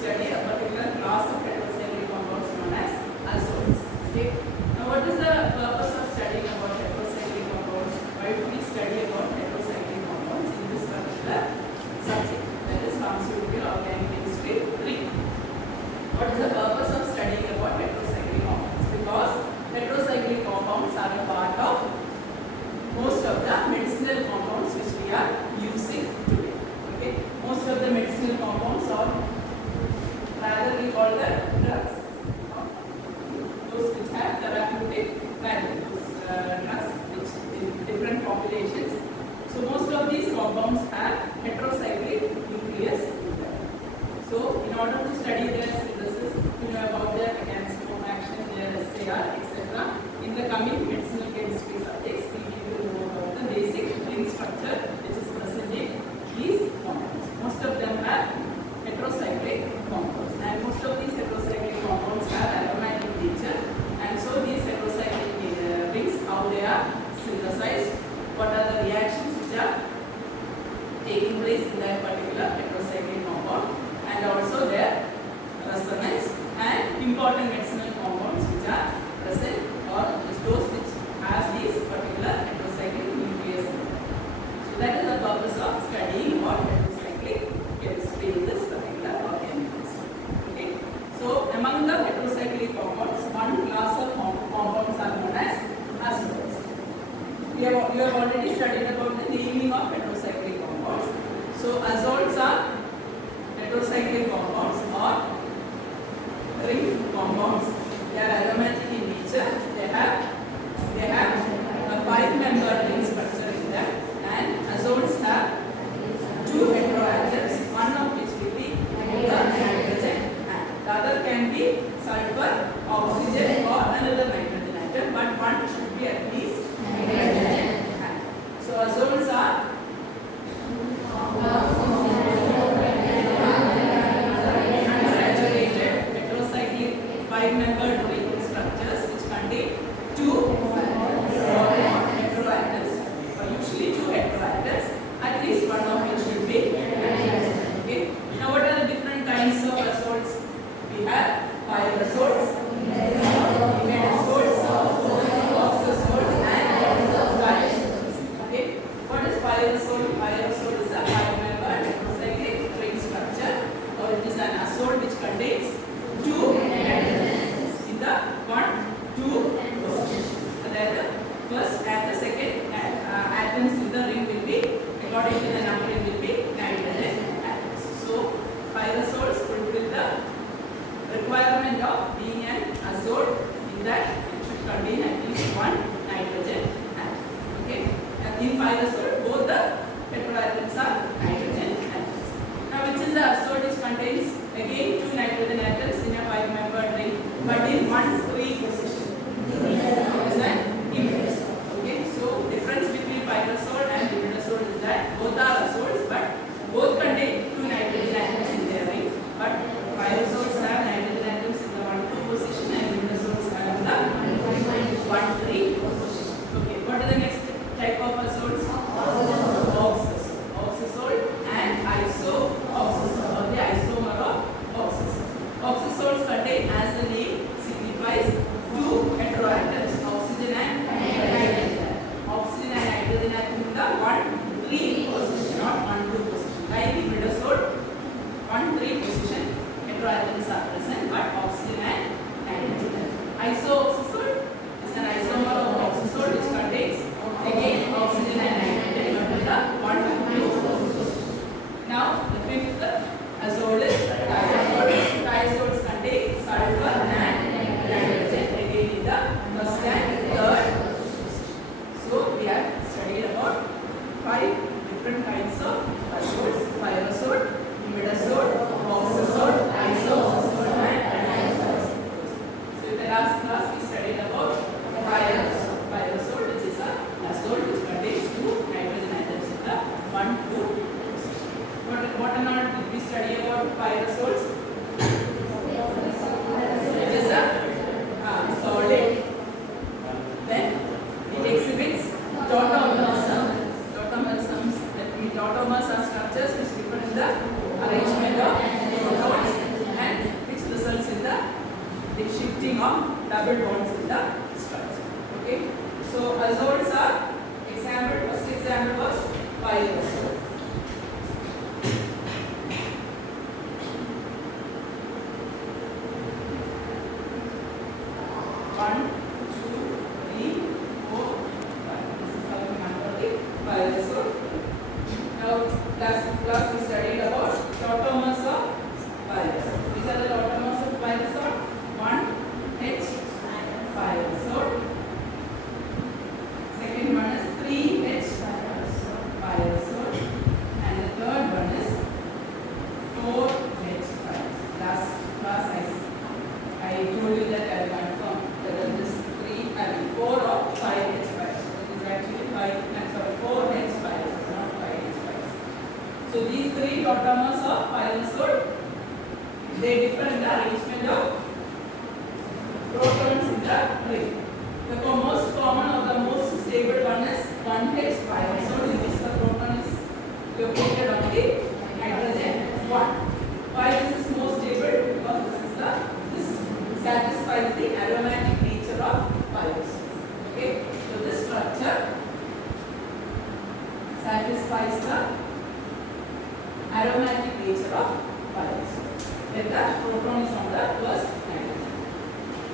study a particular class of heterocyclic compounds known as azoles. Okay. Now, what is the purpose of studying about heterocyclic compounds? Why do we study about heterocyclic compounds in this particular subject? That is Pharmaceutical Organic Chemistry 3. What is the purpose of studying about heterocyclic compounds? Because heterocyclic compounds are a part of most of the medicinal compounds which we are using today. Okay, most of the medicinal compounds are rather we call them drugs. Those which have therapeutic value, drugs which in different populations. So most of these compounds have heterocyclic nucleus. So in order to study their synthesis, you know about their mechanism of action, their SAR, etc. In the coming medicinal chemistry subjects, we will know about the basic ring structure which is present in these compounds. Most of them are heterocyclic compounds, and most of these heterocyclic compounds have aromatic nature. And so these heterocyclic rings, how they are synthesized, what are the reactions which are taking place in that particular heterocyclic compound, and also their resonance and important medicinal compounds which are present or those which have these particular heterocyclic nucleus. So that is the purpose of studying about heterocyclic chemistry in this particular organism. Okay. So among the heterocyclic compounds, one class of compounds are known as azoles. You have already studied about the naming of heterocyclic compounds. So azoles are heterocyclic compounds or ring compounds. They are aromatic in nature. They have a 5-member ring structure in them, and azoles have 2 heteroatoms, one of which will be the nitrogen, and the other can be sulfur, oxygen, or another nitrogen atom, but one should be at least nitrogen. So azoles are unsaturated heterocyclic 5-membered ring structures which contain 2 heteroatoms, or usually 2 heteroatoms, at least one of which should be nitrogen. Okay. Now, what are the different kinds of azoles? We have pyrazoles, imidazoles, oxazoles, and diazoles. Okay. What is pyrazole? Pyrazole is a 5-membered heterocyclic ring structure, or it is an azole which contains 2 nitrogens in the 1,2 position. So the first and the second atoms in the ring will be, according to the numbering, will be nitrogen atoms. So pyrazoles fulfill the requirement of being an azole in that it should contain at least 1 nitrogen atom. Okay. And in pyrazole, both the heteroatoms are nitrogen atoms. Now, which is the azole which contains again 2 nitrogen atoms in a 5-membered ring, but in 1,3 position? Is that imidazole? Okay. So difference between pyrazole and imidazole is that both are azoles, but both contain 2 nitrogen atoms in their ring. But pyrazoles have nitrogen atoms in the 1,2 position, and imidazoles have in the 1,3 position. Okay. What is the next type of azoles? Oxazole and iso-oxazole, or the isomer of oxazole. Oxazoles contain, as the name signifies, 2 heteroatoms, oxygen and nitrogen. Oxygen and nitrogen atom in the 1,3 position, not 1,2 position. Like imidazole, 1,3 position heteroatoms are present, but oxygen and nitrogen. Iso-oxazole is an isomer of oxazole which contains again oxygen and nitrogen, but in the 1,2 position. Now, the 5th azole is diazole. Diazoles contain sulfur and nitrogen again in the 1st and 3rd position. So we have studied about 5 different kinds of azoles: pyrazole, imidazole, oxazole, iso-oxazole, and diazole. So in the last class we studied about pyrazole, which is a azole which contains 2 nitrogen atoms in the 1,2 position. What and all did we study about pyrazoles? It is a solid. Then it exhibits tautomerism. Tautomers are structures which differ in the arrangement of protons of double bonds in the structure. Okay. So azoles are example. First example was pyrazole. One, two, three, four, five. This is how we handle the pyrazole. Now, class we studied about tautomers of pyrazole. These are the tautomers of pyrazole. 1H pyrazole. Second one is 3H pyrazole. And the third one is 4H pyrazole. Last class I told you that I will confirm that this 4 or 5H pyrazole. It is actually 4H pyrazole, not 5H pyrazole. So these three tautomers of pyrazole, they differ in the arrangement of protons in the ring. The most common or the most stable one is 1H pyrazole, in which the proton is located on the hydrogen 1. Why this is more stable? Because this satisfies the aromatic nature of pyrazole. Okay, so this structure satisfies the aromatic nature of pyrazole. Then the proton is on the first hydrogen.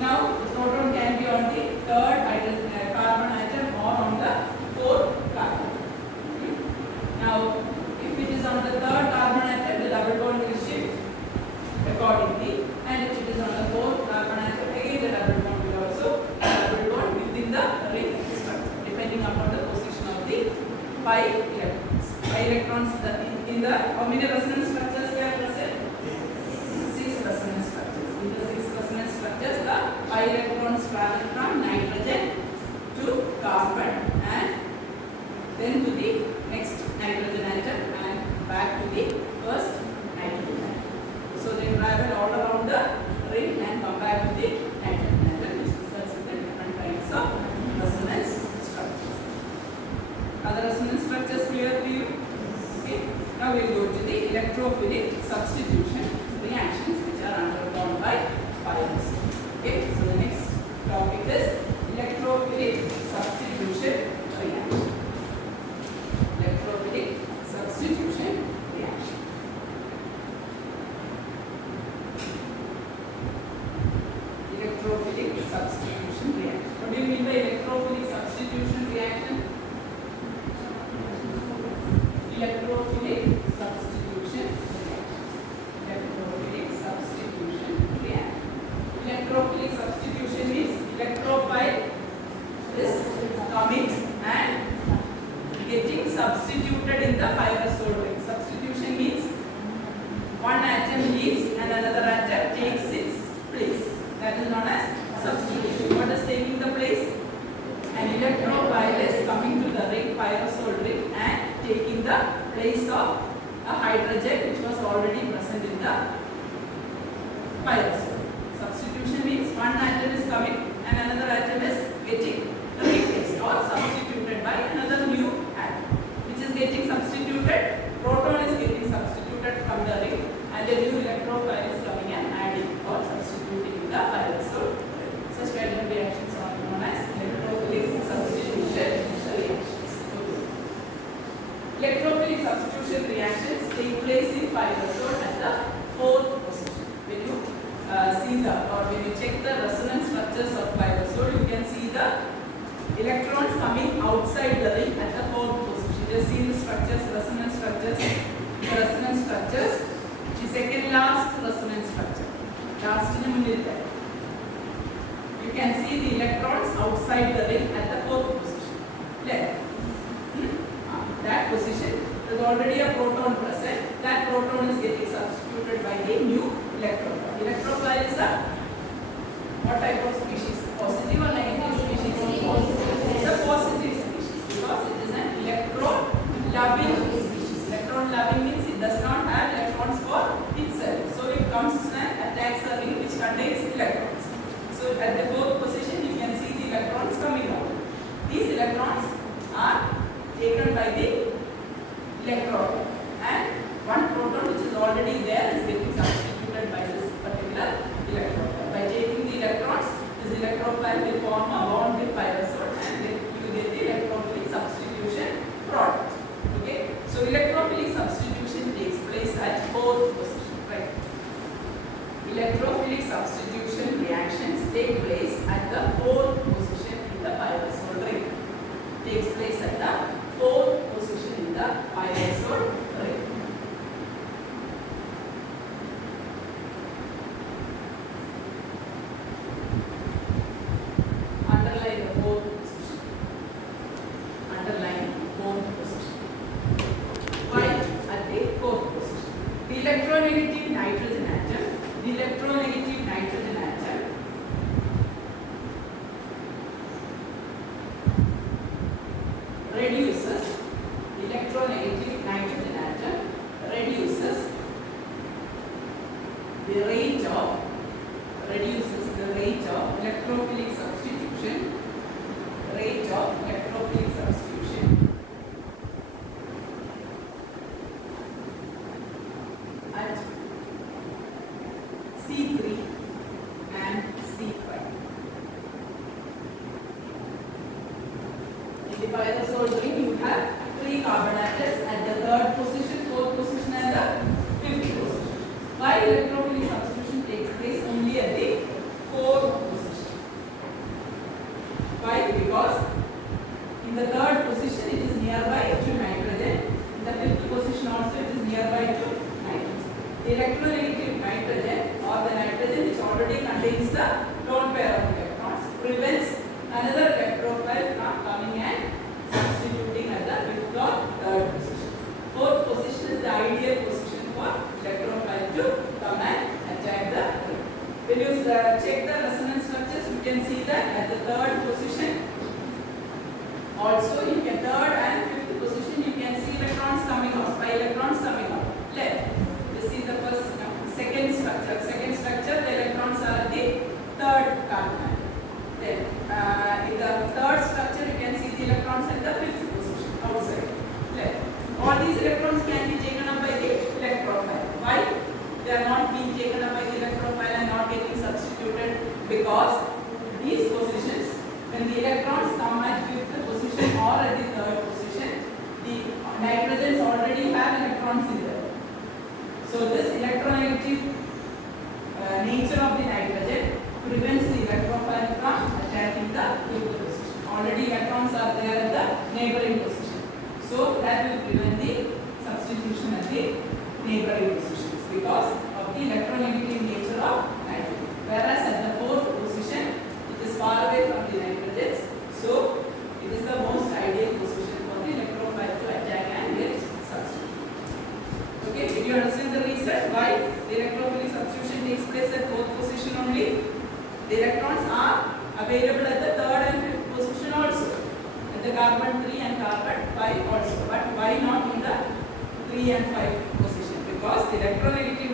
Now, the proton can be on the third carbon atom or on the fourth carbon. Now, if it is on the third carbon atom, the double bond will shift accordingly, and if it is on the fourth carbon atom, again the double bond will also double bond within the ring structure, depending upon the position of the pi electrons. Pi electrons in the how many resonance structures we are present? 6 resonance structures. In the 6 resonance structures, the pi electrons travel from nitrogen to carbon and then to the next nitrogen atom and back to the first nitrogen atom. So they travel all around the ring and come back to the nitrogen atom, which results in the different kinds of resonance structures. Are the resonance structures clear to you? Okay. Now we will go to the electrophilic substitution reactions which are undergone by pyrazole. Okay. So the next topic is electrophilic substitution reaction. Electrophilic substitution reaction. Electrophilic substitution reaction. What do you mean by electrophilic substitution reaction? Electrophilic substitution reaction. Electrophilic substitution reaction. Electrophilic substitution means electrophile is coming and getting substituted in the pyrazole ring. Substitution means one atom leaves and another atom takes its place. That is known as substitution. What is taking the place? An electrophile is coming to the ring, pyrazole ring, and taking the place of a hydrogen which was already present in the pyrazole. Substitution means one atom is coming and another atom is getting replaced or substituted by another new atom, which is getting substituted. Proton is getting substituted from the ring and a new electrophile is coming and adding or substituting in the pyrazole. Such kind of reactions are known as electrophilic substitution reactions. Electrophilic substitution reactions take place in pyrazole at the fourth position. When you see when you check the resonance structures of pyrazole, you can see the electrons coming outside the ring at the fourth position. Just see the structures, resonance structures. The resonance structures. The second last resonance structure. Last in the middle. You can see the electrons outside the ring at the fourth position. Left. That position is already a proton present. That proton is getting substituted by a new electrophile. Electrophile is a what type of species? Positive or negative species? It's a positive species because it is an electron-loving species. Electron-loving means it does not have electrons for itself. So it comes and attacks a ring which contains electrons. So at the fourth position you can see the electrons coming out. These electrons are taken by the electron and one proton which is already there is getting substituted by this particular electron. By taking the electrons, electrophilic substitution reactions take place at the fourth position in the pyrazole ring. Takes place at the fourth position in the pyrazole ring. Underline the fourth position. Underline fourth position. Why at the fourth position? The electronegative nitrogen atom. The electronegative nitrogen atom reduces. Electronegative nitrogen atom reduces the rate of electrophilic substitution. Rate of electrophilic substitution at C3 and C5. In the pyrazole ring, you have 3 carbon atoms at the third position, fourth position, and the fifth position. Why electrophilic substitution takes place only at the fourth position? Why? Because in the third position it is nearby to nitrogen. In the fifth position also it is nearby to nitrogen. The electronegative nitrogen or the nitrogen which already contains the lone pair of electrons prevents another electrophile from coming and substituting at the fifth or third position. Fourth position is the ideal position for electrophile to come and attack the ring. When you check the resonance structures, you can see that at the third position, also in the third and fifth position, you can see electrons coming out, 5 electrons coming out. Left. This is the second structure. Second structure, the electrons are at the third carbon atom. Then, in the third structure, you can see the electrons at the fifth position, outside. Left. All these electrons can be taken up by the electrophile. Why? They are not being taken up by the electrophile and not getting substituted because these positions, when the electrons come at fifth position or at the third position, the nitrogens already have electrons in there. So this electronegative nature of the nitrogen prevents the electrophile from attacking the fifth position. Already electrons are there at the neighboring position. So that will prevent the substitution at the neighboring positions because of the electronegative nature of nitrogen. Whereas at the fourth position, it is far away from the nitrogens. So it is the most ideal position for the electrophile to attack and get substituted. Okay, did you understand the reason why the electrophilic substitution takes place at fourth position only? The electrons are available at the third and fifth position also. At the carbon 3 and carbon 5 also. But why not in the 3 and 5 position? Because the electronegative